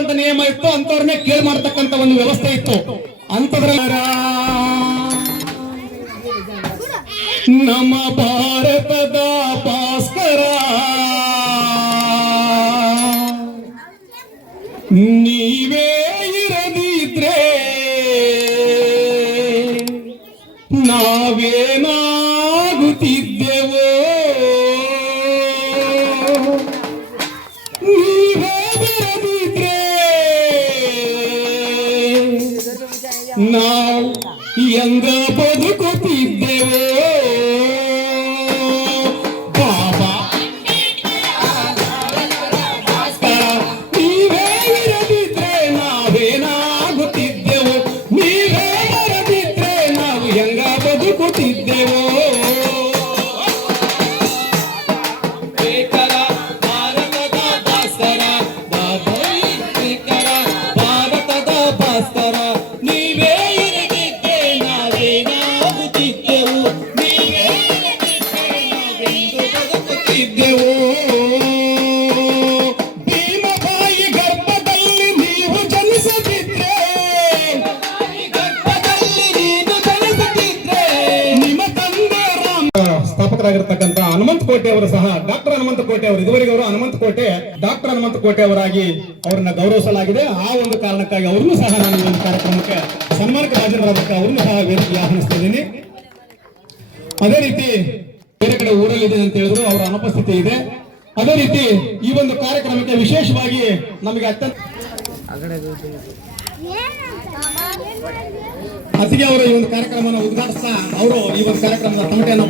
ಮಾಡ್ತಕ್ಕಂಥ ನಿಯಮ ಇತ್ತು ಅಂತವ್ರನ್ನೇ ಕೇಳ್ ಮಾಡ್ತಕ್ಕಂಥ ಒಂದು ವ್ಯವಸ್ಥೆ ಇತ್ತು. ಅಂತದ್ರ ನಮ್ಮ ಭಾರತದ ಭಾಸ್ಕರ. ನೀವೇ నా ఎంగ బతుకు తిద్దేవో ಅವರು ಸಹ ಡಾಕ್ಟರ್ ಹನುಮಂತ ಕೋಟೆ ಅವರು, ಇದುವರೆಗೆ ಅವರು ಹನುಮಂತ ಕೋಟೆ ಡಾಕ್ಟರ್ ಹನುಮಂತ ಕೋಟೆ ಅವರಾಗಿ ಅವರನ್ನ ಗೌರವಿಸಲಾಗಿದೆ. ಆ ಒಂದು ಕಾರಣಕ್ಕಾಗಿ ಅವ್ರನ್ನೂ ಸಹ ನಾನು ಈ ಒಂದು ಕಾರ್ಯಕ್ರಮಕ್ಕೆ ಸನ್ಮಾನಕ್ಕೆ ಹಾಜರಾದಕ್ಕೆ ಅವ್ರನ್ನೂ ಸಹ ವೇದಿಕೆಗೆ ಆಹ್ವಾನಿಸ್ತಾ ಇದ್ದೀನಿ. ಅದೇ ರೀತಿ ಬೇರೆ ಕಡೆ ಊರಲ್ಲಿದೆ ಅಂತ ಹೇಳಿದ್ರು, ಅವರ ಅನುಪಸ್ಥಿತಿ ಇದೆ. ಅದೇ ರೀತಿ ಈ ಒಂದು ಕಾರ್ಯಕ್ರಮಕ್ಕೆ ವಿಶೇಷವಾಗಿ ನಮಗೆ ಅತ್ಯಂತ ಅತಿಗೆ ಅವರು ಈ ಒಂದು ಕಾರ್ಯಕ್ರಮವನ್ನು ಉದ್ಘಾಟಿಸ್ತಾ, ಅವರು ಈ ಒಂದು ಕಾರ್ಯಕ್ರಮದ ತಮಟೆಯನ್ನು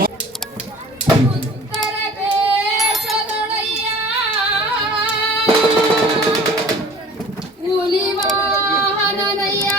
పులివాహనయ్యా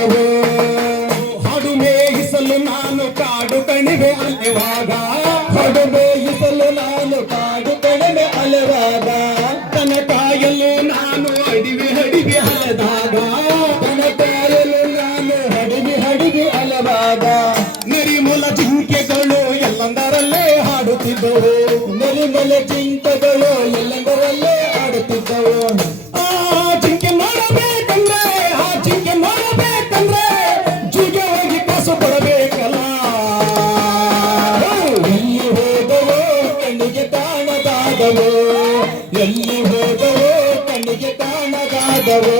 ಕಾಣುವೆ ಹಾಡು ಮೇಯಿಸಲು ನಾನು ಕಾಡು ಕಣಿವೆ ಅಲೆವಾಗ. ಹಾಡು ಮೇಯಿಸಲು ನಾನು ಕಾಡು ಕಣಿವೆ ಅಲೆವಾಗ. ತನ್ನ ಕಾಯಲು ನಾನು ಅಡಿವೆ ಅಡಿಗೆ ಅಲೆದಾಗ. ತನ್ನ ಕಾಯಲು ನಾನು ಹಡಿವೆ ಹಡಿವೆ ಅಲೆವಾಗ. ನರಿಮುಲ ಜಿಂಕೆಗಳು ಎಲ್ಲಂದರಲ್ಲೇ ಹಾಡುತ್ತಿದ್ದವು. ನರಿಮುಲ ಜಿಂಕೆಗಳು ಎಲ್ಲಂದರಲ್ಲೇ ಹಾಡುತ್ತಿದ್ದವು. ಹೋದವೋ ಎಲ್ಲಿ ಹೋದವೋ ಕಣ್ಣಿಗೆ ಕಾಣದಾದವೋ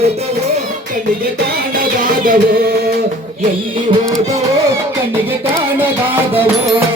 ಹೋದವೋ ಕಣ್ಣಿಗೆ ಕಾಣದಾದವೋ? ಎಲ್ಲಿ ಹೋದವೋ ಕಣ್ಣಿಗೆ ಕಾಣದಾದವೋ?